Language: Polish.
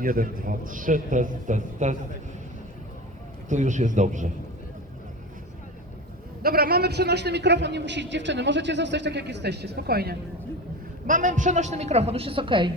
jeden, dwa, trzy, test, test, test. Tu już jest dobrze. Dobra, mamy przenośny mikrofon, nie musicie, dziewczyny, możecie zostać tak jak jesteście, spokojnie. Mamy przenośny mikrofon, już jest okej.